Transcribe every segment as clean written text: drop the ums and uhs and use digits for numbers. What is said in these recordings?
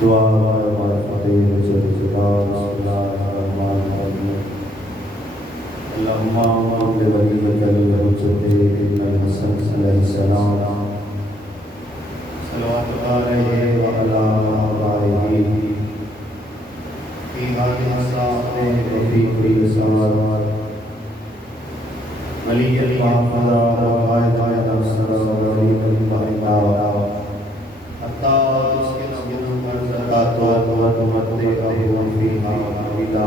دعا ہمارا فتح اللہم آمین بولیک الحجت ابن الحسن علیہ السلام صلوات اللہ علیہ وعلا آبائہ فی حال الساعة وفی کل سار ولی اللہ وقائد نفسر وغریب اللہ حتی اس کے نبیوں پر زکاة ومتعہم فیہا حمیدہ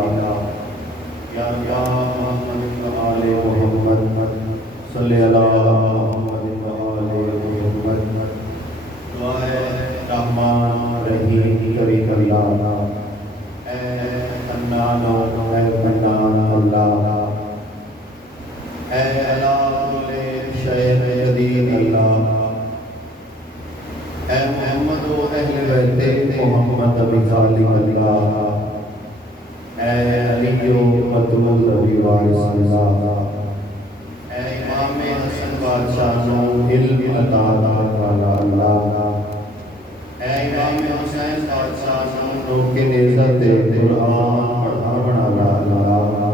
یا محمد آل محمد صلی اللہ محمد آل محمد دعائے رحمان رحیم کریم اللہ اے حنان اے منان اللہ اے علا کل شیء قدیر اللہ اے محمد و اہل بیت محمد بذالک اللہ اے علی و مطلوب ربی وارث اللہ اے امام حسن بادشاہ نو علم عطا والا اللہ اے امام حسین بادشاہ نو روک نعزت قرآن پڑھاونا والا اللہ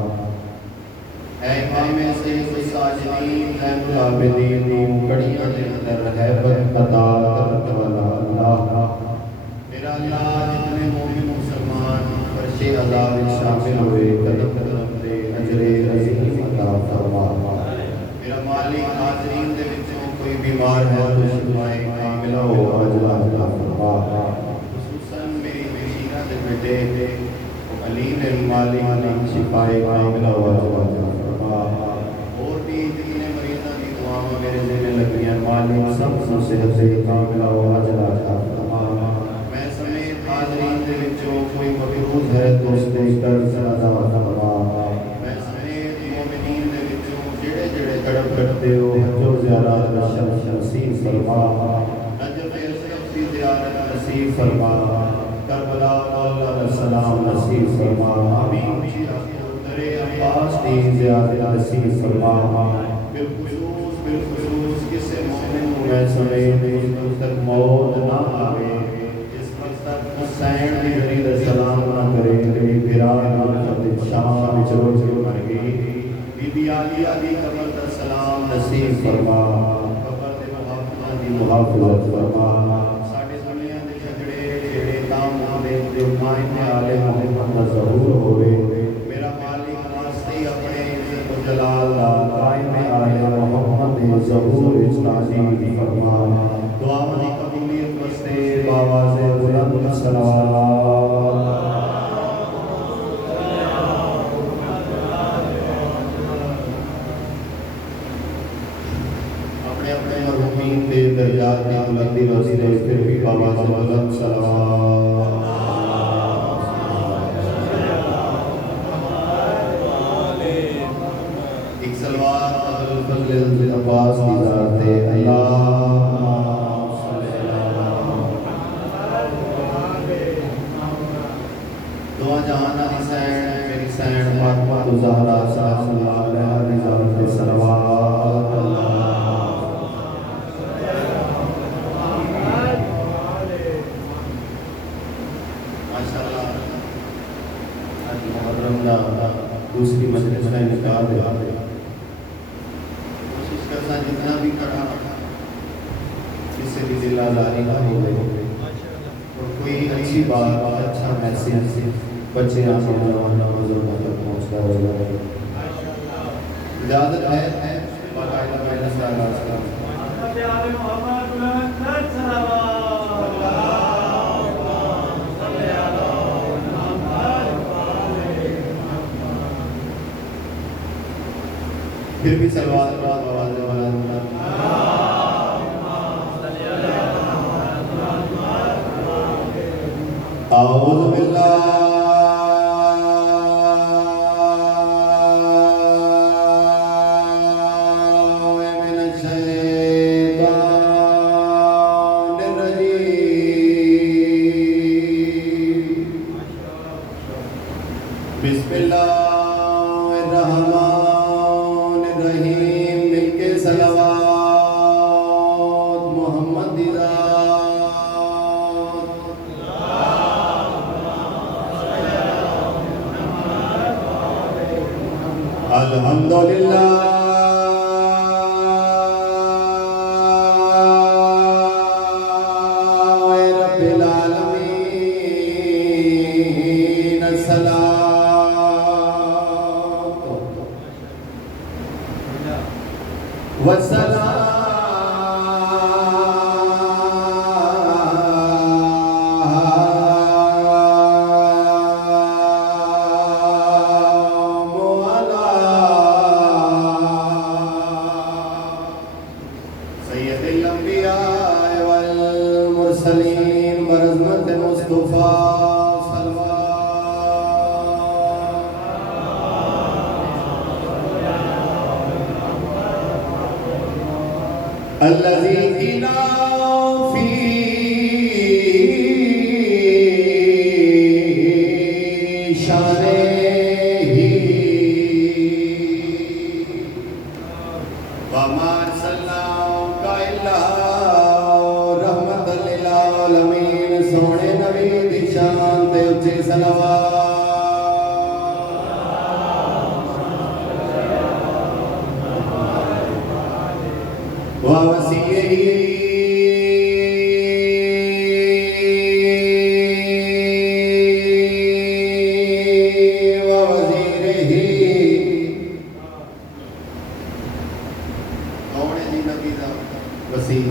اے امام سید الساجدین زین العابدین نو کڑیاں دے اندر ہیبت عطا والا اللہ میرا اللہ جتنے مومن مسلمان فرش عذاب شامل ہوئے قدم قدم دے اجر عظیم عطا فرما میرا مالک حاضرین دے وچوں کوئی بیمار ہے تو شفائے کاملہ ہو عاجلہ عطا فرما خصوصاً میری مشیرہ دے بیٹے علیم المالک شفائے کاملہ ہو عاجلہ عطا فرما اور بھی جتنے مریضاں دی دعاواں میرے ذہن لگیاں مالک سب کو صحت کاملہ ہو عاجلہ عطا فرما میں سمیت حاضرین دے وچوں کوئی مفروض ہے تو اس دے قرض ادا فرما میں سمیت مومنین دے وچوں جڑے جڑے تڑپ کرتے ہو حج و زیارت نصیب فرما نجف اشرف کی زیارت نصیب فرما کربلا علیہ السلام نصیب فرما آمین در عباس کی زیارت نصیب فرما بالخصوص کسے مومن کو میں سمیت اس تک موت نہ آئے حسین دی غریب السلام نہ کرے میری برادر خط شام چلو چلو مر گئی بی بی عالیہ دی قبر دا سلام نصیب فرما قبر دے محافظہ دی محافظت فرما ساڈے دنیا دے جھگڑے جڑے کام ہوندے جو قائم آل محمد دا ظہور ہوئے میرا مالک واسطے اپنے عزت و جلال دا قائم آل محمد دے ظہور وچ نازل فرما دعا دی قبولیت واسطے باواز بلند صلوات اپنے اپنے مرحومین کے درجات کی بلندی وسیلے پھر بھی باواز بلند صلوات ایک صلوات الفضل عباس کی ذات اللہ دعا جہانا حسین میری سین فاطمہ تو زہرا صلی اللہ علیہ وسلم صلوات ماشاءاللہ آج محرم دا دوسری مجلس کا انعقاد ہے کوشش کرنا جتنا بھی کرا اس سے بھی دل آزاری نہ ہو گئی اور کوئی اچھی بات اچھا میسیج بچے آسان بزرگوں تک پہنچتا ہوگا اجازت ہے باقاعدہ مجلس کا آغاز پھر بھی صلوات آواز بلند اعوذ باللہ بسم اللہ الرحمن الرحیم مل کے صلوات محمد دی ذات الحمدللہ رب العالمین الصلاۃ والسلام الذي إلى في شانه وما أرسلناك إلا رحمة للعالمين سونے نبی دی شان تے اچھی صلوات ووسیعه ووزیره کون ہے جی نبی دا وسیع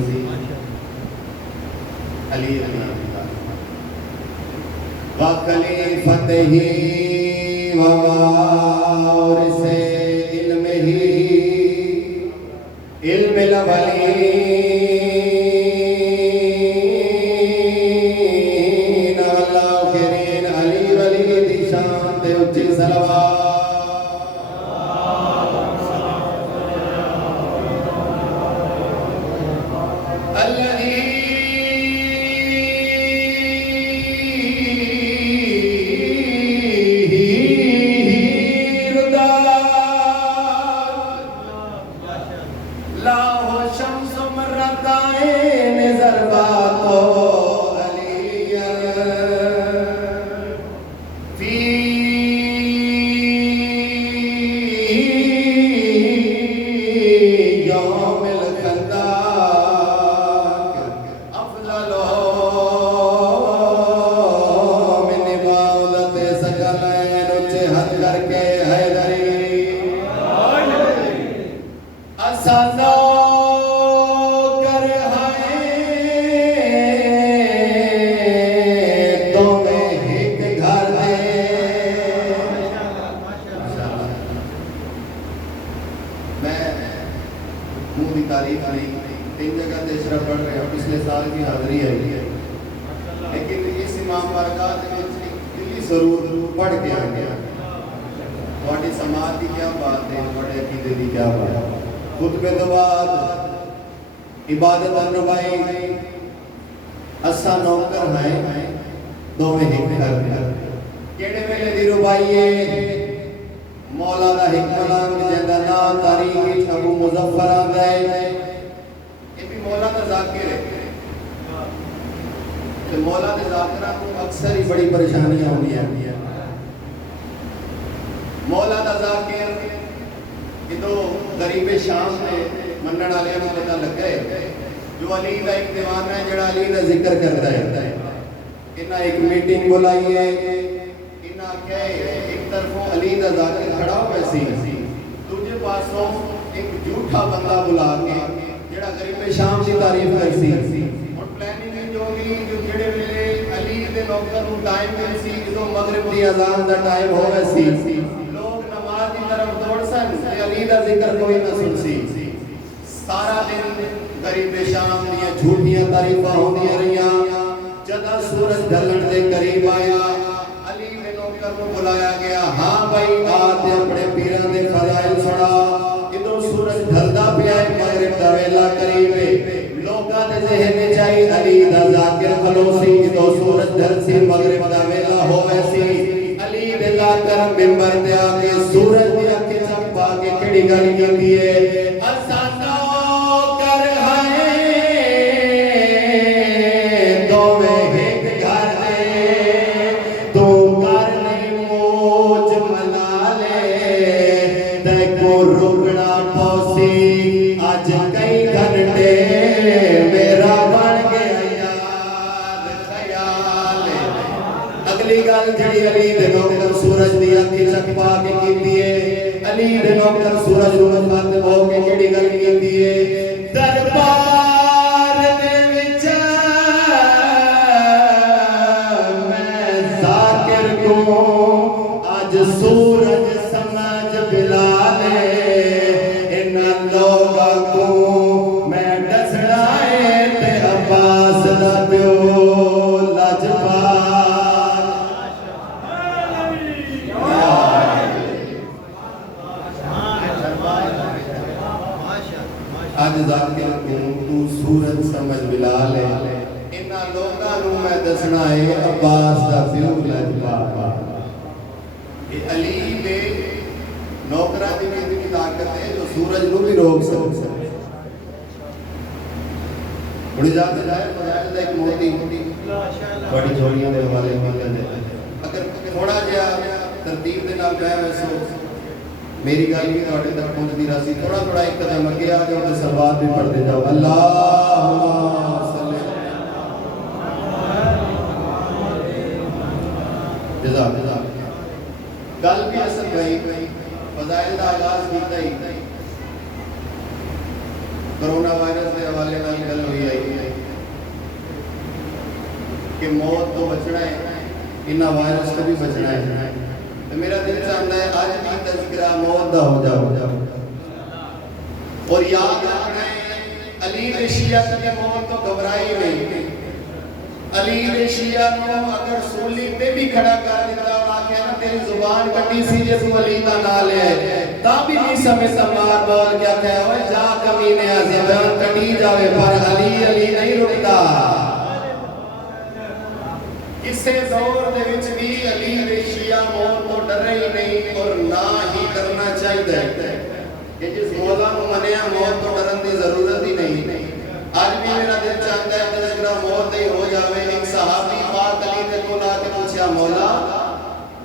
علی بن ابی طالب وخلیفتہ ووارث علمہ علم الاولین والآخرین علی ولی دی شان تے اچھی صلوات الذی تین جگہ تیسرا پڑھ رہے ہیں پچھلے سال کی حاضری ہے لیکن اس امام برکات دلی ضرور پڑھ کے آ گیا تھوڑی سماعت کی کیا بات ہے بڑے عقیدے کی کیا بات ہے خطبے تو بعد عبادت انبائی اسا نوکر ہیں دو میں ایک گھر کیڑے ویلے دی ربائیے مولا دا حکمت جندا نام تاریخ ابو مظفر آندا ہے یہ بھی مولا دا ذاکر ہے کہ مولا دے ذاکراں کو اکثر ہی بڑی پریشانیاں ہوندی ہیں مولا دا ذاکر کدو غریب شام نے منن والے نوں پتہ لگ گئے جو علی دا ایک دیوانہ ہے جڑا علی دا ذکر کرتا ہے انہاں ایک میٹنگ بلائی ہے انہاں کہ ایک طرفوں علی دا ذاکر کھڑا ہوا سی دوسرے پاسوں ایک جھوٹا بندہ بلا کے جڑا غریب شام دی تعریف کرسی اور پلاننگ جو ہوئی جو جڑے ویلے علی دے نوکر نوں ٹائم مل سی جو مغرب دی اذان دا ٹائم ہووے سی لوگ نماز دی طرف دوڑ سن تے علی دا ذکر کوئی نہ سن سی سارا دن غریب شام دی جھوٹیاں تعریفاں ہوندیاں رہیاں جدا سورج ڈھلن دے قریب آیا علی دے نوکر نوں بلایا گیا ہاں بھائی آ تے اپنے پیراں دے فضائل سنا ادھر سورج ڈھلدا پیا ہے مغرب دا ویلا قریب ہے لوکاں دے ذہن وچ آئی علی دا ذاکر خلوسی ادھر سورج ڈھل سی مغرب دا ویلا ہووے سی علی دے ذاکر منبر تے آ کے سورج دی اکھ چ پا کے کیڑی گل کیتی ہے اگلی گل جڑی علی دے نوکر سورج دی اکھ چک پا کے کیتی ہے علی دے نوکر سورج نوں مخاطب ہو کے جڑی گل کیتی ہے دربار دے وچ میں ذاکر کو اج سورج سمجھ بلال انہاں لوگاں کو میں دسنا ہے تے عباس دا پیو ذاکر کو تو سورج سمجھ بلال ہے انہاں لوگاں نوں میں دسنا ہے عباس دا پیو لجپال کہ علی دے نوکراں دی اتنی طاقت ہے جو سورج نوں بھی روک سکتا ہے بڑی ذات ہے فضائل دا ایک موٹی بڑی چھوڑیاں دے حوالے ملن دے اگر تھوڑا جہا ترتیب دے نال میں ویسو میری گل بھی تھوڑے تک پہنچتی رہی تھوڑا تھوڑا ایک قدم اگے آ جاؤ تو سلوات بھی پڑھتے جاؤ اللہم صلی جزاک گل بھی اصل گئی فضائل کا آغاز کیتا ہی کرونا وائرس کے حوالے نال گل ہوئی آئی کہ موت تو بچنا ہے انہاں وائرس کو بھی بچنا ہے میرا دل چاہتا ہے آج بھی تذکرہ موت دا ہو جاؤ اور یاد رکھنا ہے علی نے شیعہ کی موت تو گھبرائی نہیں علی نے شیعہ کو اگر سولی پہ بھی کھڑا کر دیتا اور آکھیا نا تیری زبان کٹی سی جس علی دا نال ہے تا بھی نہیں سمجھ سمار بول کیا کہا ہوئے جا کمینے زبان کٹی جاوے پر علی علی نہیں رکتا کسے دور دے وچ بھی علی دے شیعہ موت تو ڈرے ہی نہیں اور نہ ہی ڈرنا چاہیے کہ جس مولا نو منیا موت تو ڈرن دی ضرورت ہی نہیں آج بھی میرا دل چاہتا ہے تذکرہ موت ہی ہو جاوے ایک صحابی پاک علی نے بولا کہ پوچھا مولا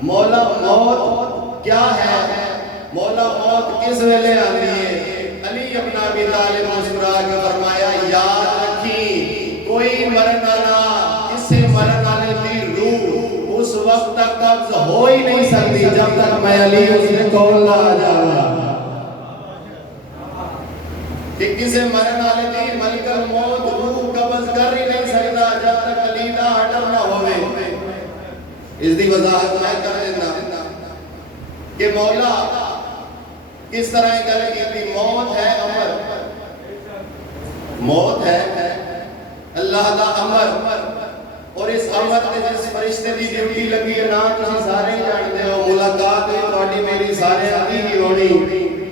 موت کیا ہے مولا موت کس ویلے آتی ہے علی ابن ابی طالب مسکرا کے فرمایا یاد رکھی کوئی مرن والا کسے مرن والے دی روح اس وقت تک قبض ہو ہی نہیں سکتی جب تک میں علی اس نے کول نہ آ جاؤں کہ کسے مرن والے دی ملک الموت روح قبض کر ہی نہیں سکتا جب تک علی دا آرڈر نہ ہوئے اس دی وضاحت میں کر دینا کہ مولا کس طرح گل کی تھی موت ہے امر موت ہے اللہ دا امر اور اس امر تے جس فرشتے دی ڈیوٹی لگی ہے نا تسی سارے ہی جانتے ہو ملاقات ہوئی تہاڈی میری سارے دی ہی ہونی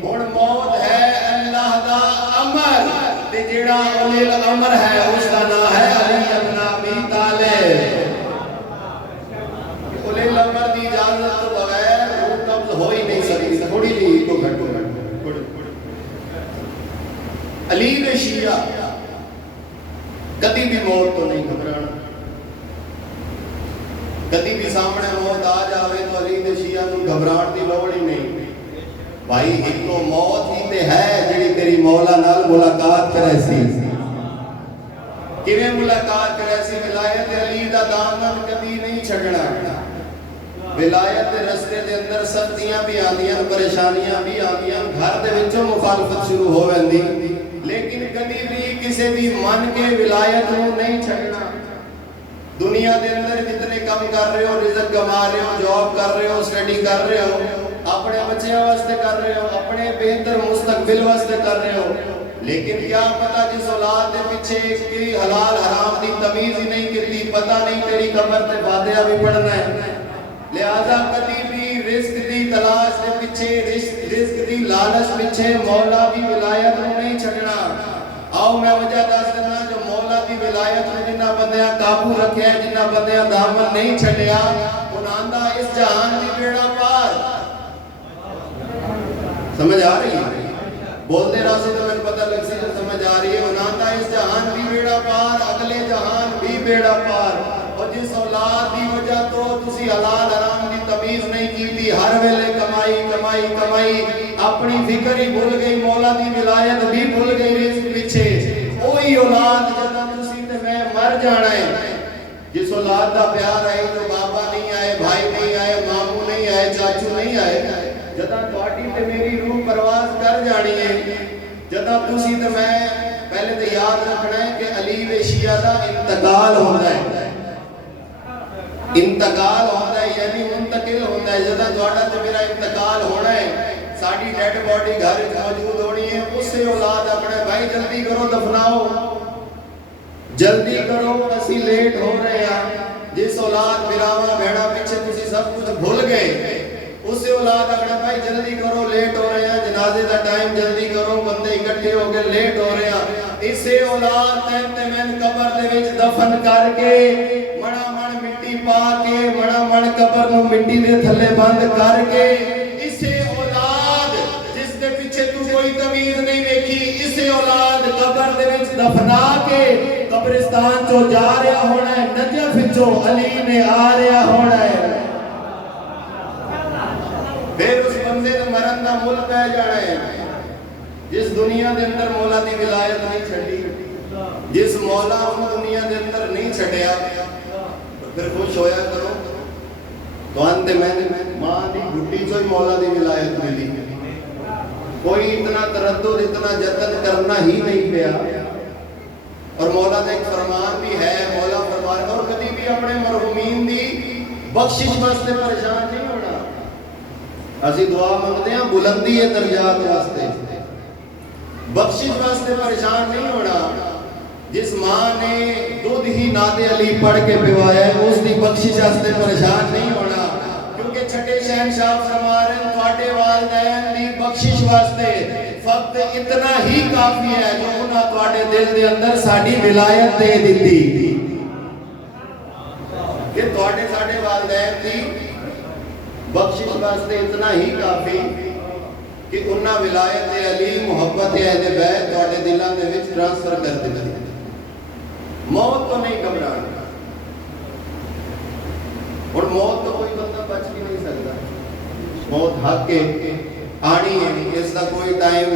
ہن موت ہے اللہ دا امر تے جیڑا اولی الامر ہے اس دا نام ہے علی ابن ابی طالب اولی الامر دی اجازت تو بغیر روح قبض ہو ہی نہیں سکتی تھوڑی لی کو گھٹو علی نے شیعہ کدی بھی موت تو نہیں گھبرانا کدی بھی سامنے موت آ جاوے تو علی دے شیعہ نوں گھبراہٹ دی لوڑ ہی نہیں بھائی ایک تو موت ہی تے ہے جڑی تیری مولا نال ملاقات کرے سی کیویں ملاقات کرے سی ولایت علی دا دامن کبھی نہیں چھڈنا ولایت دے رستے دے اندر سختیاں بھی آندیاں پریشانیاں بھی آندیاں گھر دے وچوں مخالفت شروع ہو ویندی لیکن کبھی بھی کسی بھی من کے ولایت نوں نہیں چھڈنا دنیا دے اندر جتنے کام کر رہے ہو رزق کما رہے ہو جاب کر رہے ہو سٹڈی کر رہے ہو اپنے بچیاں واسطے کر رہے ہو اپنے بہتر مستقبل واسطے کر رہے ہو لیکن کیا پتہ جس اولاد دے پیچھے کی حلال حرام دی تمیز ہی نہیں کیتی پتہ نہیں تیری قبر تے فاتحہ بھی پڑھنا ہے لہذا کبھی بھی رزق دی تلاش دے پیچھے رزق دی لالچ پیچھے مولا دی ولایت نوں نہیں چھڈنا آؤ میں وجہ دس دینا جو مولا دی ولایت نے جنہ بندیاں قابو رکھے ہیں جنہ بندیاں دامن نہیں چھڈیا انہاں دا اس جہان دی بیڑا پار سمجھ آ رہی ہے بولتے رہو سے تو میں پتہ لگ سی جو سمجھ آ رہی ہے انہاں دا اس جہان بھی بیڑا پار اگلے جہان بھی بیڑا پار اور جس اولاد دی وجہ تو تسی حلال حرام دی تمیز نہیں کیتی ہر ویلے کمائی کمائی کمائی اپنی فکر ہی بھول گئی مولا دی ولایت بھی بھول گئی رزق پیچھے وہی اولاد جدا تسی تے میں مر جانا ہے جس اولاد دا پیار ہے جو بابا نہیں آئے جدہ تواڈی تے میری روح پرواز کر جانی ہے، جدہ تسی تے میں پہلے تے یاد رکھنا ہے کہ علی دے شیعہ دا انتقال ہوتا ہے، انتقال ہوتا ہے یعنی منتقل ہوتا ہے. جدہ تواڈا تے میرا انتقال ہونا ہے، ساڈی ڈیڈ باڈی گھر موجود ہونی ہے، اس سے اولاد اپنے بھائی جلدی کرو دفناؤ، جلدی کرو اسی لیٹ ہو رہے ہیں. جس اولاد براوا بھیڑا پیچھے تسی سب کچھ بھول گئے، اس سے اولاد اپنے بھائی جلدی کرو لیٹ ہو رہے ہیں، جنازے دا ٹائم جلدی کرو، بندے اکٹھے ہو کے لیٹ ہو رہے ہیں. اسے اولاد تینتے میں قبر دے وچ دفن کر کے مڑا مڑ مٹی پا کے مڑا مڑ قبر نو مٹی دے تھلے بند کر کے، اسے اولاد جس دے پیچھے تو کوئی تمیز نہیں دیکھی، اسے اولاد قبر دے وچ دفنا کے قبرستان چو جا رہا ہونا ہے، نجف چو علی نے آ رہا ہونا ہے. پھر اس بندے نے مرن دا مل پہ جانا ہے جس دنیا دے اندر مولا دی ولایت نہیں چھڑی، جس مولا ان دنیا دے اندر نہیں چھڑیا. پھر خوش ہویا کرو تو انتے میں ماں دی گھٹی چوئی مولا دی ولایت ملی. کوئی اتنا تردد اتنا جتن کرنا ہی نہیں پیا. اور مولا دا ایک فرمان بھی ہے، مولا فرمان اور کبھی بھی اپنے مرحومین دی بخشش واسطے پریشان نہیں ہونا. اسی دعا مانگتے ہیں بلندی درجات واسطے، بخشش واسطے پریشان نہیں ہونا. جس ماں نے دودھ ہی ناد علی پڑھ کے پیوایا ہے اس دی بخشش واسطے پریشان نہیں ہونا، کیونکہ چھٹے شہنشاہ فرما رہے ہیں تواڈے والدین دی بخشش واسطے فقط اتنا ہی کافی ہے جو انہاں تواڈے دل دے اندر ساڈی ولایت دے دتی. کہ تواڈے ساڈے والدین دی بخشش واسطے اتنا ہی کافی کہ انہاں ولایت علی محبت اہل بیت تواڈے دلاں دے وچ ٹرانسفر کر دتی. موت تو نہیں گھبرانا، اور موت تو کوئی بندہ بچ بھی نہیں سکتا. موت حق کے آنی ہے، اس کا کوئی ٹائم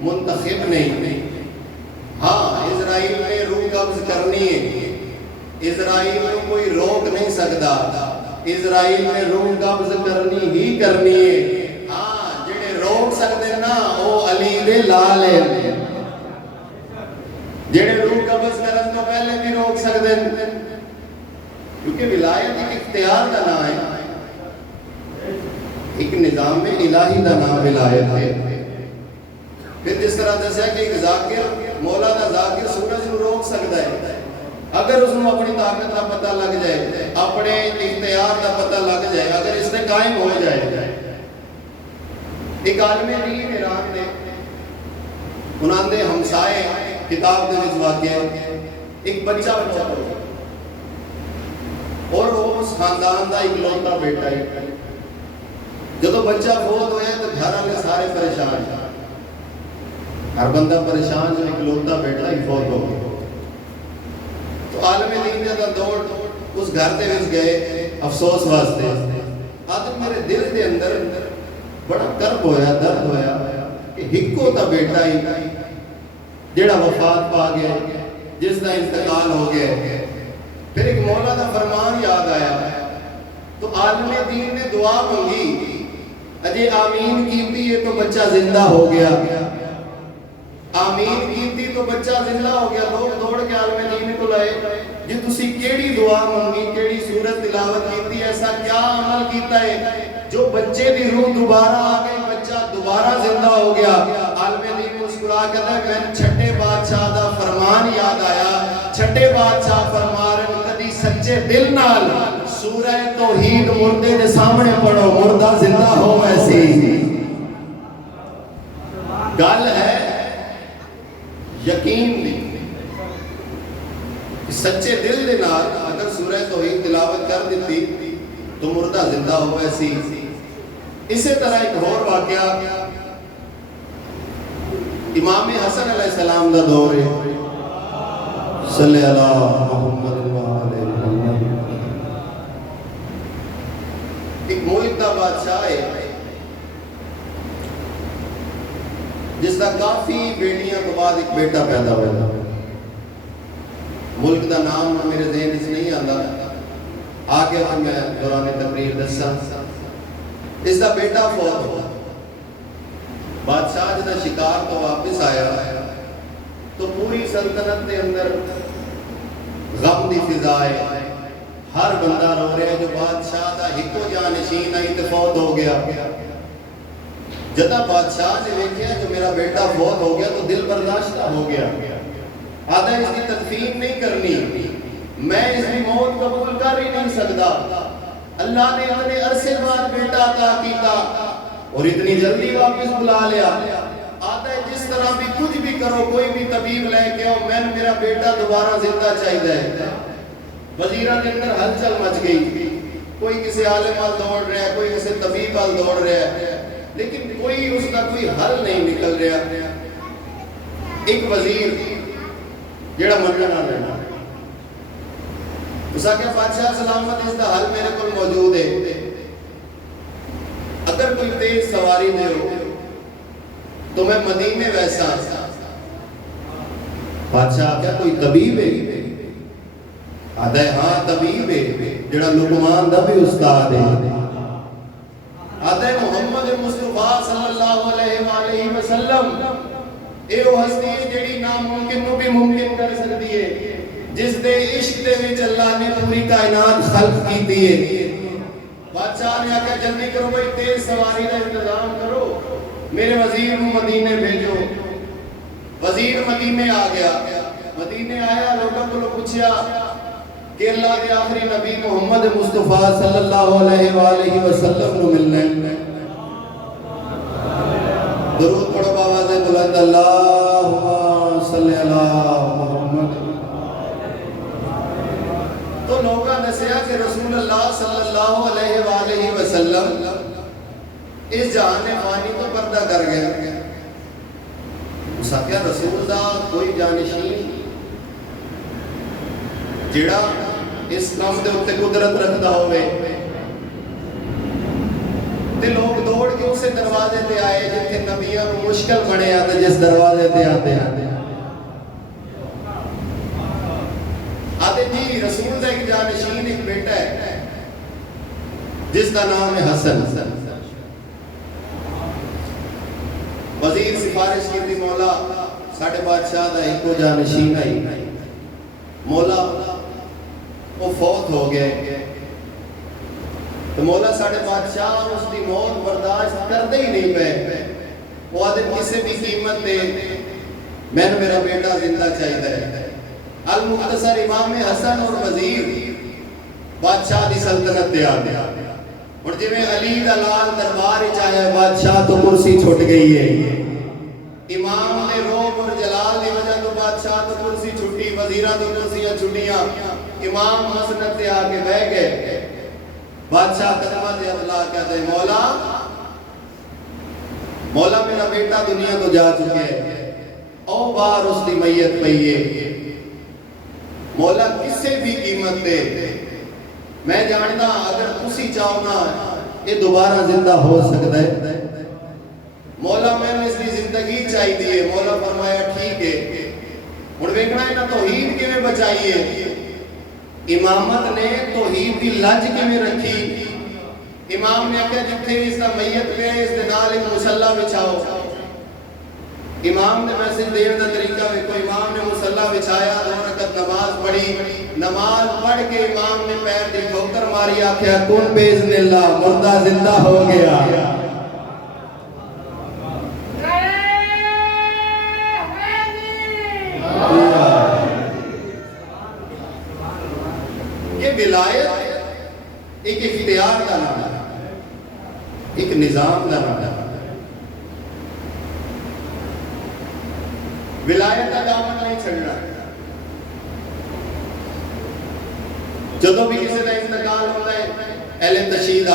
منتخب نہیں. ہاں اسرائیل نے روح قبض کرنی ہے، اسرائیل کو کوئی روک نہیں سکتا، اسرائیل نے روح قبض کرنی ہی کرنی ہے. ہاں جڑے روک سکتے نا وہ علی دے لال ہیں، جڑے روح قبض کرن تو پہلے بھی روک سکتے ہیں، کیونکہ ولایت ایک اختیار کا نام ہے، ایک نظام الہی کا نام ولایت ہے. پھر جس طرح دسیا کہ ایک ذاکر مولا دا ذاکر سورج نو روک سکتا ہے اگر اس کو اپنی طاقت کا پتہ لگ جائے، اپنے اختیار کا پتہ لگ جائے، اگر اس سے قائم ہو جائے. ایک عالم دین ایران دے انہاں دے ہمسائے کتاب دے وچ واقع ایک بچہ ہو اور وہ اس خاندان دا اکلوتا بیٹا ہے. جدو بچہ فوت ہویا تو گھر والے سارے پریشان، ہر بندہ پریشان جو اکلوتا بیٹا ہی فوت ہو گیا. تو عالم دین جدا دوڑ اس گھر دے وچ گئے افسوس واسطے. آدم میرے دل دے اندر بڑا کرب ہویا، درد ہویا کہ ہکو تا بیٹا ہی جڑا وفات پا گیا، جس کا انتقال ہو گیا. پھر ایک مولا دا فرمان یاد آیا تو عالم دین نے دعا مانگی، اجے آمین کیتی ہے تو بچہ زندہ ہو گیا، آمین کیتی تو بچہ زندہ ہو گیا. لوگ دوڑ کے عالم دین کو لائے جی تسی کیڑی دعا مانگی، کیڑی سورت تلاوت کیتی، ایسا کیا عمل کیتا ہے جو بچے دی روح دوبارہ آ گئی، بچہ دوبارہ زندہ ہو گیا. عالم دین مسکرا کہتا ہے میں چھٹے بادشاہ دا فرمان یاد آیا. چھٹے بادشاہ فرما رہے کدی سچے دل نال سورہ توحید مردے دے سامنے پڑھو، مردہ زندہ ہو ویسی. گل ہے یقین دی، سچے دل دے نال اگر سورہ توحید تلاوت کر دیتی تو مردہ زندہ ہو ایسی. اسی طرح ایک اور واقعہ امام حسن علیہ السلام دا دور ہے، صلی اللہ محمد و آلہ محمد. ایک ملک دا بادشاہ ہے جس دا کافی بیٹیاں تو بعد ایک بیٹا پیدا ہوا. ملک دا نام میرے ذہن اس نہیں آندا، آگے میں دوران تقریر دسا. اس دا بیٹا فوت ہوا، بادشاہ جب شکار تو واپس آیا تو پوری سلطنت کے اندر غم دی فضا ہے، ہر بندہ رو رہا ہے جو بادشاہ دا ہکو جانشین آئی تے فوت ہو گیا۔ جدا بادشاہ نے دیکھا جو میرا بیٹا فوت ہو گیا تو دل برداشتہ ہو گیا، آدھا اس کی تدفین نہیں کرنی، میں اس کی موت قبول کر ہی نہیں سکتا۔ اللہ نے اتنے عرصے بعد بیٹا عطا کیتا اور اتنی جلدی واپس بلا لیا، آتا ہے جس طرح بھی کچھ بھی کرو، کوئی بھی طبیب لے کے آؤ، میں میرا بیٹا دوبارہ زندہ چاہیے۔ وزیرہ کے اندر ہلچل مچ گئی، کوئی کسی عالم وال دوڑ رہا ہے، کوئی کسی طبیب وال دوڑ رہا ہے، لیکن کوئی اس کا کوئی حل نہیں نکل رہا۔ ایک وزیر جڑا مننا نہ لینا اس آگے بادشاہ سلامت اس کا حل میرے کو موجود ہے، اگر کوئی تیز سواری دے ہو تو میں مدینے ویسا۔ بادشاہ کیا کوئی طبیب ہے؟ آدھا ہے ہاں طبیب ہے، جڑا لقمان دا بھی استاد ہے۔ آدھا ہے محمد مصطفیٰ صلی اللہ علیہ وآلہ وسلم اے وہ ہستی ہے جڑی ناممکن نو بھی ممکن کر سکتی ہے، جس دے عشق دے وچ اللہ نے پوری کائنات خلق کی دیئے۔ بادشاہ نے آکھا جلدی کرو بھائی، تیز سواری کا انتظام کرو، میرے وزیر کو مدینے بھیجو۔ وزیر مدینے آ گیا، مدینے آیا، لوگوں کو پوچھا کہ اللہ کے آخری نبی محمد مصطفیٰ صلی اللہ علیہ وآلہ وسلم نو ملنے، درود پڑھو باواز بلند، اللہم صلی اللہ محمد۔ تو لوگاں دسیا کہ رسول اللہ صلی اللہ علیہ وآلہ وسلم اس جہان فانی تو پردہ کر گئے۔ اسا کیا رسول دا کوئی جانشین جڑا اس کام دے اتے قدرت رکھتا ہوئے، تے لوگ دوڑ کے اسے دروازے تے آئے جتنے نبیوں کو مشکل بڑے آتے، جس دروازے تے آتے آتے جی رسول دا ایک جانشین ایک بیٹا ہے جس کا نام ہے حسن۔ وزیر سفارش کی تھی، مولا ساڑھے بادشاہ دا ایک کو جانشین آئی، مولا وہ فوت ہو گئے، تو مولا ساڑھے بادشاہ اس کی موت برداشت کرتے ہی نہیں پہ، وہ آدھے کسی بھی قیمت دے میں نے میرا بیٹا زندہ چاہیے۔ المختصر امام حسن اور وزیر بادشاہ دی سلطنت دے آدھے، اور جی میں علی دلال دربار چاہے بادشاہ تو کرسی چھوٹ گئی ہے، امام نے روب اور جلال دی وجہ تو بادشاہ تو کرسی چھوٹی، وزیرہ تو کرسیاں چھوٹیاں، امام مسند تے آگے بہ گئے۔ بادشاہ قدمہ دے اللہ کہتے ہیں مولا میرا بیٹا دنیا تو جا چکے ہیں، او بار اس دی میت پئیے، مولا کسے بھی قیمت دے میں جانتا اگر تسی چاہو نا یہ دوبارہ زندہ ہو سکتا ہے، مولا میں نے اس کی زندگی چاہی دیئے۔ مولا فرمایا ٹھیک ہے، اور ویکھنا ہے نا توحید کے میں بچائیے، امامت نے توحید کی لج کے میں رکھی۔ امام نے کہا جتنے اس کا میت گئے اس دنال ایک مسلح بچھاؤ، امام نے میسج دیر دا طریقہ ویکھو، امام نے مسلح بچھایا، 2 رکعت نماز پڑھی، نماز پڑھ کے امام نے پیر دی ٹھوکر ماری، آکھیا کن باذن اللہ، مردہ زندہ ہو گیا۔ یہ ولایت ایک اختیار کا نام ہے، ایک نظام کا نام ہے۔ ولایت کا دامن نہیں چھڑنا، جدو بھی کسی کا انتقال ہوتا ہے اہل تشہید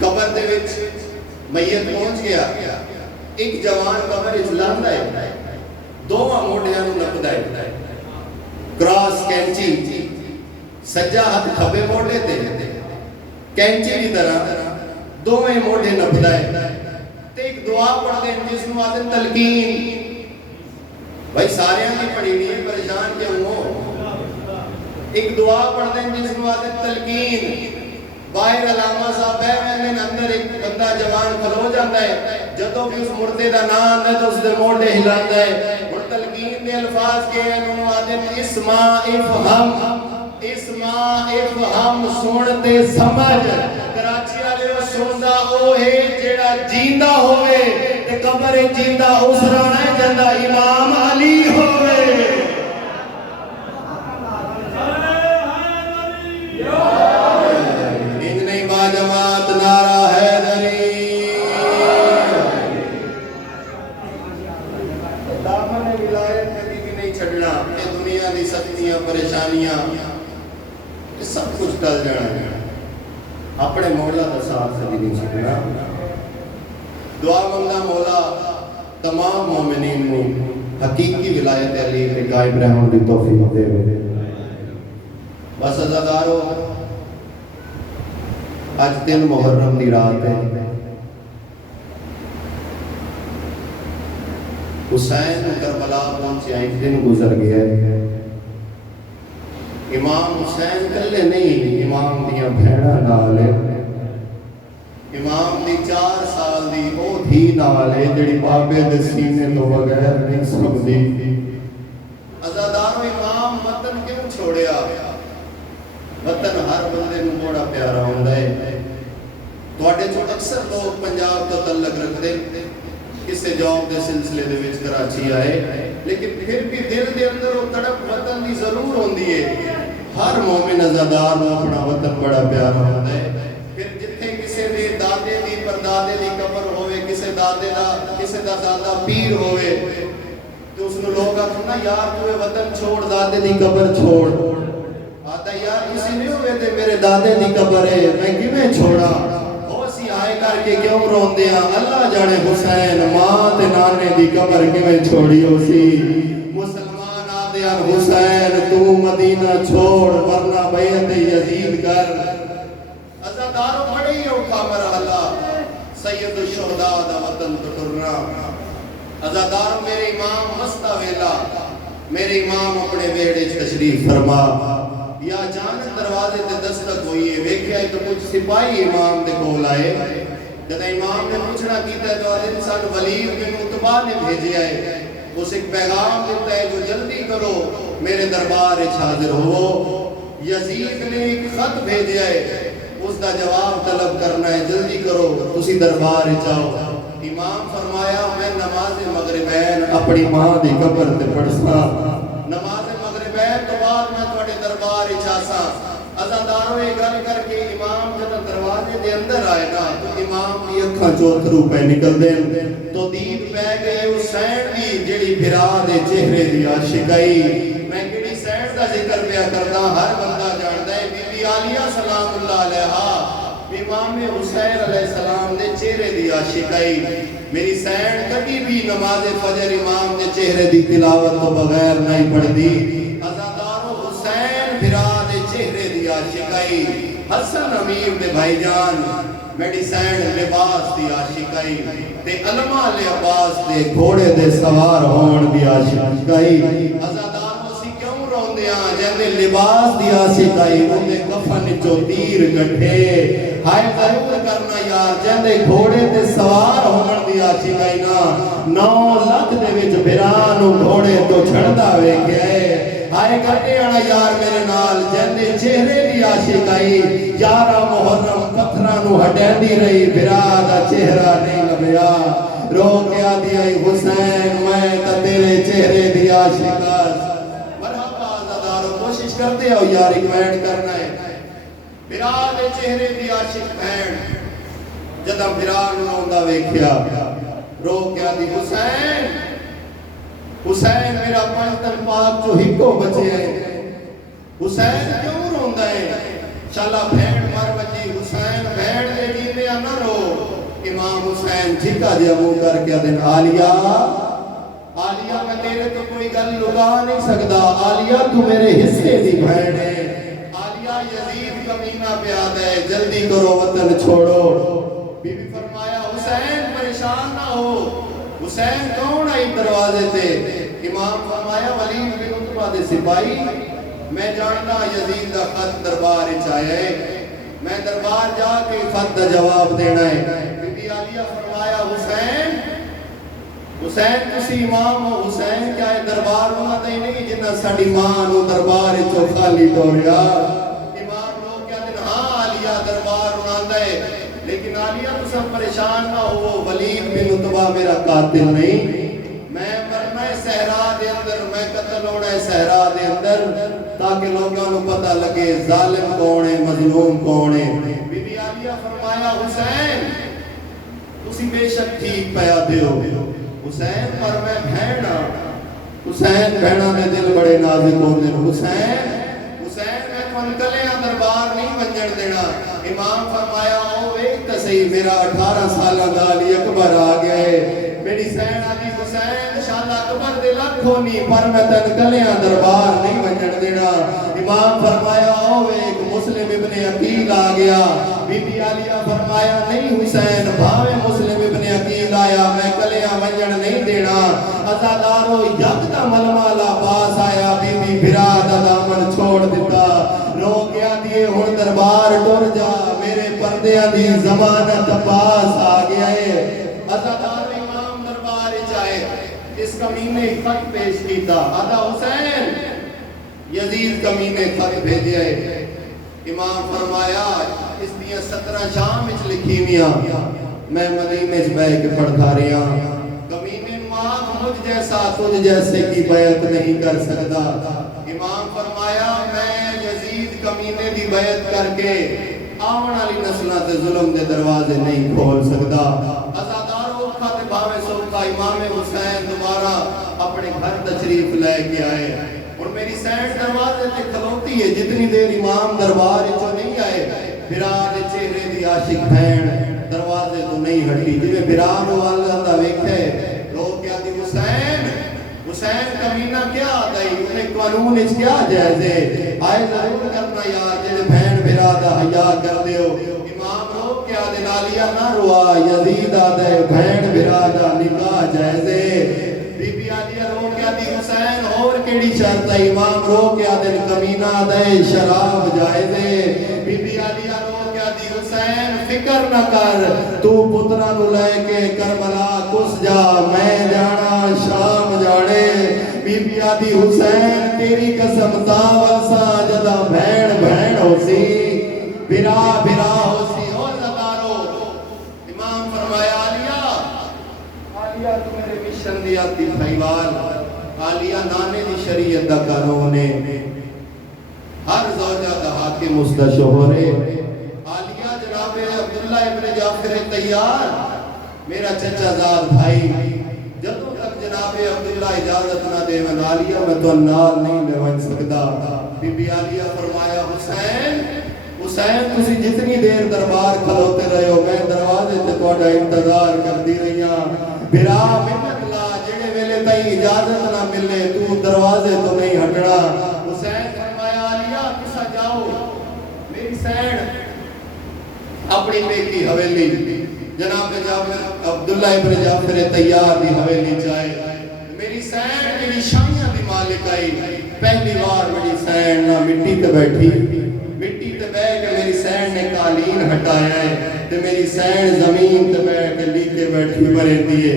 قبر دے وچ میت پہنچ گیا، ایک جوان قبر اسلام ہے، 2 موڑیاں نو نپدا ہے، کراس کینچی سجا ہاتھ کھبے موڑے تے کینچی کی طرح 2 موڑے نپدا ہے، تے ایک دعا پڑھ دیں جس نو آتے تلقین۔ بھائی سارے کی پڑھی نہیں ہے، پریشان کیوں ہو؟ ایک دعا پڑھ دیں جس نو آتے تلقین، باہر علامہ صاحب ہے اندر ایک بندہ جوان کھلو جاتا ہے جدوں بھی اس مردے دا نام آندا ہے تو اس دے موڈے ہلاندا ہے ہن تلقین دے الفاظ کے انہوں آدھے اسما افہم سنتے سمجھ کراچی والے او سندا او ہے جیڑا جیندا ہوئے تے قبر جیندا اس رانا جندا امام علی ہوئے جماعت نعرہ حیدری دامن ولایت کبھی بھی نہیں چھڑنا یہ دنیا دی سختیاں پریشانیاں یہ سب کچھ ٹل جانا ہے اپنے مولا کا ساتھ کبھی نہیں چھڑنا دعا منگا مولا تمام مومنین کو حقیقی ولایت علی کے قائم رہنے کی توفیق دے بس عزادارو آج 3 محرم دی رات ہے حسین کربلا پہنچے ایک دن گزر گیا ہے امام حسین کلے نہیں امام دیا بھیڑا نال ہے امام دی 4 سال دی او دھی نال ہے جڑی بابے دے سینے تو بغیر نہیں سکتی عزادارو امام وطن کیوں چھوڑیا وطن ہر بندے نو بڑا پیارا ہوندا ہے تواڈے چوں اکثر لوگ پنجاب تو تعلق رکھتے کسے جاب دے سلسلے دے وچ کراچی آئے لیکن پھر بھی دل دے اندر وہ تڑپ وطن دی ضرور ہوندی ہے ہر مومن عزادار نو اپنا وطن بڑا پیارا ہوندا ہے پھر جتھے کسے دے دادے دی پردادے دی قبر ہوئے کسے دا دادا پیر ہوئے تو اس نو لوگ آکھنا یار تو وطن چھوڑ دادے دی قبر چھوڑ آتا یار کسی نہیں ہوئے تھے میرے دادے دی قبر ہے میں کیویں چھوڑا ہو سی آئے کر کے کیوں روندے ہیں اللہ جانے حسین ماں تے نانے دی قبر کیویں چھوڑی ہو سی مسلمان آدے ہیں حسین تو مدینہ چھوڑ ورنہ بیعت یزید کر عزادارو بڑے ہی اوکھا مرحلہ سید الشہداء دا وطن ٹرنا عزادارو میرے امام مستہ ویلا میرے امام اپنے بیڑے تشریف فرما یا اچانک دروازے تے دستک ہوئی ہے ویکھیا تو کچھ سپاہی امام دے کول آئے جب امام نے پوچھنا کیتا ہے تو انسان ولید بن عتبہ نے بھیجیا ہے اس ایک پیغام دیتا ہے جو جلدی کرو میرے دربار وچ حاضر ہو یزید نے ایک خط بھیجیا ہے اس دا جواب طلب کرنا ہے جلدی کرو تسی دربار وچ آؤ امام فرمایا میں نماز مغربین اپنی ماں دی قبر تے پڑھسا نماز مغربین تو بعد میں تواڈے دربار وچ آساں عزادارو یہ گل کر کے امام جب دروازے دے اندر آئے نا تو امام دی اکھاں چوں اتھرو پہ نکل دے تو دید پہ گئے حسین دی جڑی بھرا دے چہرے دی عاشقائی میں کیڑی سینڈ دا ذکر پیا کردا ہر بندہ جاندا ہے بی بی عالیہ سلام اللہ علیہا امام حسین علیہ السلام دے چہرے دی عاشقائی میری سینڈ کبھی بھی نماز فجر امام دے چہرے دی تلاوت تو بغیر نہیں پڑھدی عزادارو حسین بھرا دے چہرے دی عاشقائی حسن امیر دے بھائی جان میری سینڈ لباس دی عاشقائی تے علماء علی عباس دے گھوڑے دے سوار ہون دی عاشقائی عزادارو سی کیوں روندے ہاں جیندے لباس دی عاشقائی اندے کفن چو تیر گٹھے ہائے ضرور کرنا یار جیندے گھوڑے تے سوار ہون دی عاشقائی نا 9 لاکھ دے وچ بھرانو گھوڑے تو چھڑدا وے گئے ہائے کٹے آنا یار میرے نال جیندے چہرے دی عاشقائی 11 محرم پتھرانو ہٹین دی رہی بھرا دا چہرہ نہیں لبیا رو کیا دی آئی حسین میں تا تیرے چہرے دی عاشقات مرحبا عزادارو کوشش کرتے ہو یار ایکوینٹ کرنا ہے بھرا دے چہرے دی عاشق بہن جدہ بھرا نوندہ ویکھیا رو کیا دی حسین حسین میرا پنجتن پاک جو ہکو بچے ہیں حسین کیوں روندہ ہے شالا بھیڑ مر بچی حسین بھیڑ دے دینے نہ رو امام حسین جھکا دیا مو کر کے دن آلیہ میں تیرے تو کوئی گل لگا نہیں سکتا آلیہ تو میرے حصے دی بھیڑ ہے آلیہ یزید کمینہ پیاد ہے جلدی کرو وطن چھوڑو بی بی فرمایا حسین پریشان نہ ہو حسین کون آئی دروازے تے امام فرمایا ولید بن عتبہ دے سپاہی میں جانتا یزید دا خط دربار چاہے میں دربار جا کے خط دا جواب دینا ہے. بی بی عالیہ فرمایا حسین حسین تسی امام ہو. حسین کیا ہے دربار ہونا دے نہیں جنہ ساڑی ماں نو دربار چو خالی ٹوریا. امام لوگ کیا دن ہاں عالیہ دربار ہونا دے لیکن عالیہ تو سب پریشان نہ ہو. ولید بن عتبہ میرا قاتل نہیں. میں مرنا ہے صحرا دے اندر, میں قتل ہونا ہے صحرا دے اندر تاکہ لوگوں کو پتہ لگے ظالم کون ہے مظلوم کون ہے. بی بی عالیہ فرمایا حسین تسی بے شک ٹھیک پیا دیو حسین پر میں بہنا. حسین بہنا دے دل بڑے نازک ہوندے. حسین میں تو انکلیاں دربار نہیں ونجن دینا. امام فرمایا او ایک تا صحیح میرا 18 سالہ دا علی اکبر آ گیا ہے. میری سین آدھی حسین انشاءاللہ اکبر دے لکھ ہونی پر میں تے انکلیاں دربار نہیں ونجن دینا. امام فرمایا او ایک مسلم ابن عقیل آ گیا. بی بی عالیہ فرمایا نہیں حسین بھاوے مسلم ابن عقیل آیا میں کلیاں ونجن نہیں دینا. ازادارو یک دا ملمالا پاس آیا. بی بی بھرا دا دامن چھوڑ دیتا. رو گیا دیئے ہن دربار ٹر جا میرے پردیاں دی زمانت پاس آ گیا ہے. ازادار امام دربار چاہے اس کمینے خط پیش کیتا. آدھا حسین یزید کمینے خط بھیجے. امام فرمایا اس دیا 17 شام اچ لکھی میاں میں مدینے چ بیٹھ کے پڑھتا رہا. کمینے ماں مجھ جیسا تجھ جیسے کی بیعت نہیں کر سکتا. امام فرمایا میں یزید کمینے دی بیعت کر کے آون والی نسلہ تے ظلم دے دروازے نہیں کھول سکتا. ازادارو کھاتے بھاوے سوکھا امام حسین دوبارہ اپنے گھر تشریف لے کے آئے. اور میری سینٹ دروازے تے کھلوتی ہے جتنی دیر امام دربار چو نہیں آئے. بھرا دے چہرے دی عاشق بہن دروازے تو نہیں ہٹی. جی میں بھرا نو اللہ دا ویکھے لوگ کیا دی حسین کمینہ کیا آدائی انہیں قانون اس کیا جائزے آئے ضرور کرنا یار جیسے بہن بھرا دا حیاء کر دیو. امام رو کیا دے نالیہ نہ روا یزید آدھے بہن بھرا دا نکاح جائزے. بی بی عالیہ رو کیا دی حسین اور کیڑی شرط ہے. امام رو کیا دے کمینہ آدھے شراب جائزے. بی بی عالیہ رو کیا دی حسین فکر نہ کر تو پترہ نو لے کے کربلا کس جا میں جانا شام جانے. بی بی آدھی حسین تیری قسم تاول سا جدا بھین بھین ہو سی بھرا بھرا ہو سی. اور زدارو امام فرمایا عالیہ تو میرے مشن دیا تی بھائیوال. عالیہ نانے دی شریعت دا قانونے ہر زوجہ دا حاکم اس دا شوہرے. عالیہ جناب عبداللہ ابن جعفر تیار میرا چچا زاد بھائی جدوں تک جناب عبداللہ اجازت نہ دے من عالیہ میں تو نال نہیں میں ون سکتا. بی بی عالیہ فرمایا حسین تسی جتنی دیر دربار کھلوتے رہے ہو میں دروازے تے توڑا انتظار کر دی رہی ہاں. بھرا منت لا جڑے ویلے تائی اجازت نہ ملے تو دروازے تو نہیں ہٹنا. حسین فرمایا عالیہ کسا جاؤ. میری سین اپنی بیٹی حویلی جناب جعفر عبداللہ ابن جعفر تیار دی حویلی چاہے. میری سین میری شامیاں دی مالک آئی. پہلی بار میری سین نہ مٹی تے بیٹھی مٹی تے بیٹھ کے میری سین نے قالین ہٹایا ہے تے میری سین زمین تے بیٹھ کے لیتے بیٹھی مرے دیئے.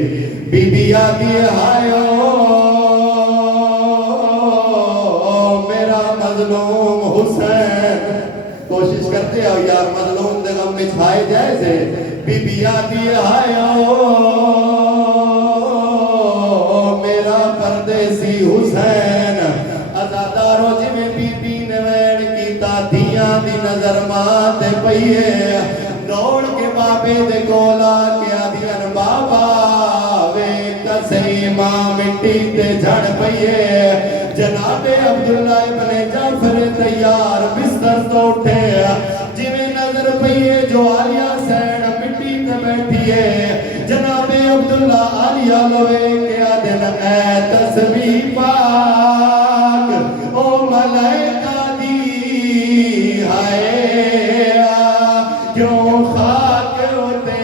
بی بی آدھی ہائیو میرا مظلوم حسین. کوشش کرتے ہو یار مظلوم دے غم میں چھائے جائزے. بی بی آدھی آئیو میرا پردیسی حسین. ازادارو جی میں بی بی نے وین کیتا دیاں دی نظر ماتے پئیے. دوڑ کے بابے دے کولا کیا دیاں بابا وے کسی ماں مٹی تے جھڑ پئیے. جناب عبداللہ ابن جعفر تیار بستر تو اٹھے جی میں نظر پئیے جو عالیہ سین مٹی تے بیٹھیے. جناب عبداللہ عالیہ لوے کیا دن اے تسبیح پاک او ملائکہ دی ہائے کیوں خاک ہوتے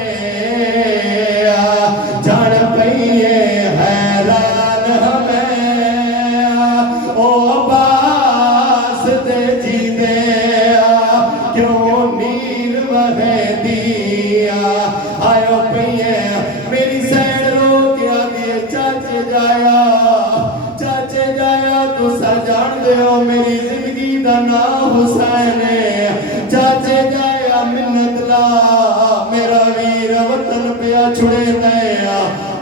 جھڑ پئیے حیران ہمیں او عباس دے جی دے کیوں نہیں حسین چاچے جایا منت لا میرا ویر وطن پیا چھڑے نیا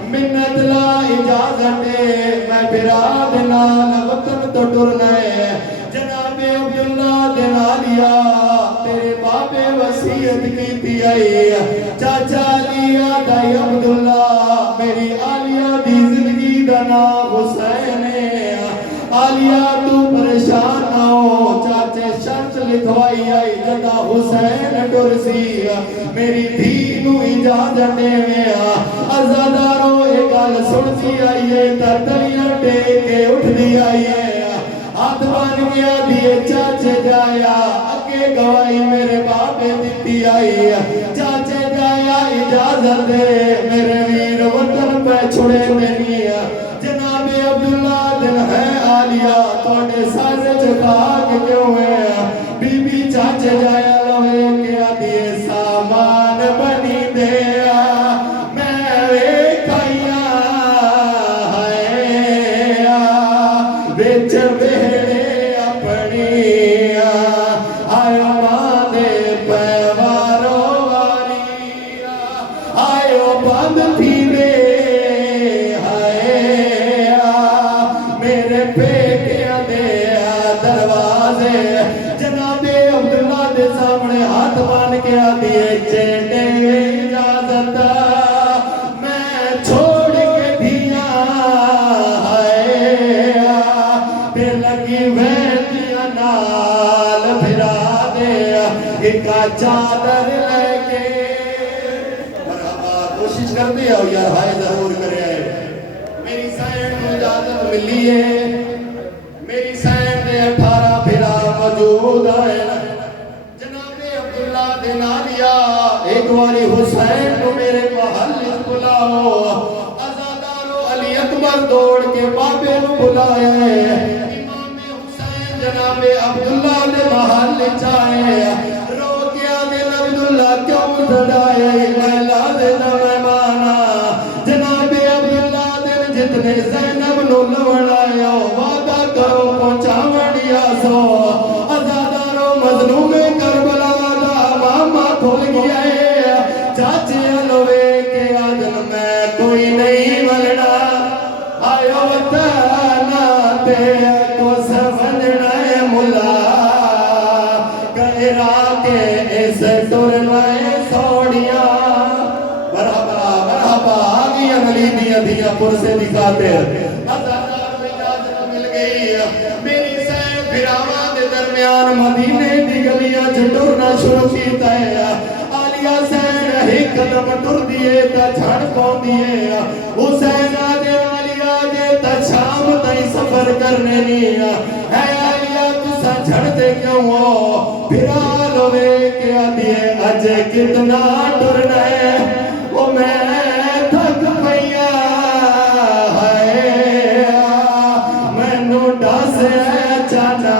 منت لا اجازت دے میں براد نال وطن تو ٹرنا ہے جناب عبداللہ دن آلیا تیرے بابے وسیعت کی تھی آئی چاچا لیا دائی عبداللہ میری آلیا دی زندگی دنا حسین آلیا تو پریشان نہ ہو چاچے شرط لکھوائی آئی جدا حسین ٹرسی میری دینو اجازت دے میں ازادارو ایک گل سنتی آئیے تردلیاں ٹیک کے اٹھ دی آئیے ہاتھ بان گیا دیے چاچے جایا اگے گوائی میرے باپے دیتی آئی چاچے جایا اجازت دے میرے ویر وطن پہ چھڑے نہیں جناب عبداللہ دن ہے آلیا توڑے سارے چکا کے کیوں ہے بی بی چاچے جایا لوے کیا دیے سامان بنی دیا میں ویکھائیا ہے بیچ بیڑے اپنی آیا مانے پیوارو واری آئیو بند تھی دے میرے پیکیاں دے دروازے جناب عبداللہ دے سامنے ہاتھ بان کے آدھیے چیٹے اجازت میں چھوڑ کے دیا تے لگی ویدیاں نال بھرا دے ایکا چادر لے کے مرحبا کوشش کر دیا ہو یار ہائے ضرور کرے میری سائن کو اجازت ملی ہے میری سائن دے 18 بھرا موجود ہے جناب عبداللہ دے نالیا ایک واری حسین کو میرے محل بلاؤ ازادارو علی اکبر دوڑ کے بابے کو بلائے امام حسین جناب عبداللہ دے محل چاہے رو کیا دل عبداللہ کیوں زدائے محلہ دے مہمانا جناب عبداللہ دے جتنے زینب نو لوڑایا وعدہ کرو پہنچاوڑیا سو ازادارو مظلوم کربلا دا ماما کھول گیا ہے چاچے الوے کے عدل میں کوئی نہیں ملنا آئیو وطانا تے کو سمجھنا ہے ملا کہرا کے اس ٹرنائے سوڑیاں مرحبا مرحبا آگیا ملی دیا دیا پر سے دکھاتے ازادار میں اجازت مل گئی میری سین پھراوان دے درمیان مدینے دی گلیاں چھٹورنا شروع کیتا ہے آلیا سین ایک قدم ٹر دیئے تا چھڑ پاؤں دیئے حسین آدھے آلیا دے تا شام تائی سفر کرنے نہیں ہے آلیا تسا چھڑتے کیوں ہو پھرا لوے کیا دیئے اجے کتنا ٹرنا ہے وہ میں تھک پیا ہے میں نوٹا سے چانا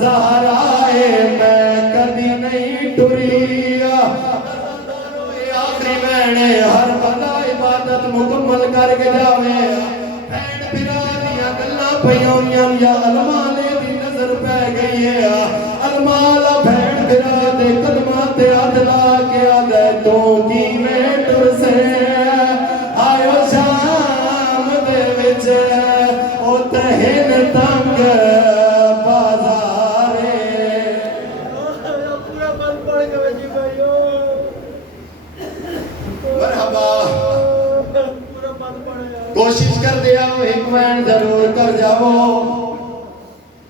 زہرائے میں کدی نہیں ٹری آخری میں ہر بندہ عبادت مکمل کر کے جاوے پھینڈ پھرا دیا گلہ پیونیاں یا علمالے دی نظر پہ گئی ہے علمالا پھینڈ پھرا دے قدمات عدلہ کے آدھے تو کی میں ٹر سے آئیو شام دے وچ او تہن تنگ بازارے مرحبا کوشش کر دیا ایک وین ضرور کر جاؤ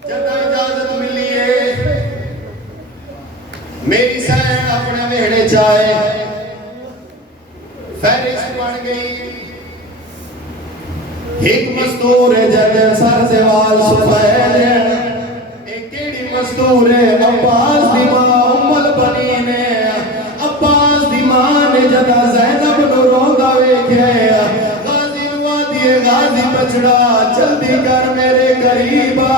جب اجازت ملی ہے میری سین اپنے ویڑے چاہے فہرست بن گئی ایک مستور جد سر سوال سفید ایک کیڑی مستور عباس دی ماں ام البنین عباس دی ماں نے جدا زینب نو روندہ ویکھے غازی نوا دیے غازی بچڑا جلدی کر میرے قریبا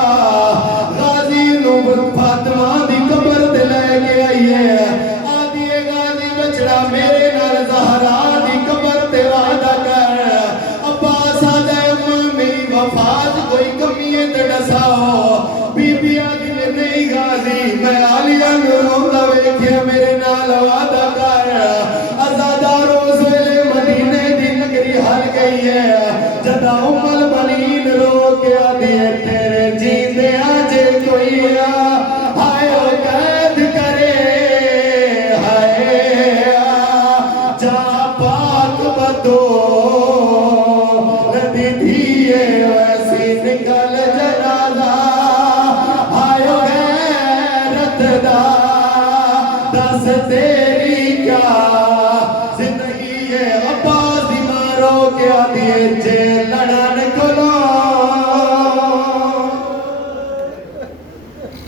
غازی نو فاطمہ دی قبر تے لے کے آئیے آدھیے غازی بچڑا میرے نال زہرا دی قبر تے وعدہ کر عباس آدھے ممی وفات کوئی کمیے تے ڈساؤ بی بی آدھی نے نہیں غازی میں آلیہ نوروں دا ویکھیا میرے نال وعدہ کر ازادارو سویلے مدینے دی نگری حل گئی ہے جدا البنین رو کے آدھی تیرے جیندے آجے کوئی ہائے او قید کرے ہائے جا پاک بدو ندی دھیے ویسی نکل جنازہ ہائے غیرت دا دس تیری کیا زندگی ہے عباس دی مارو کے آدھی جیل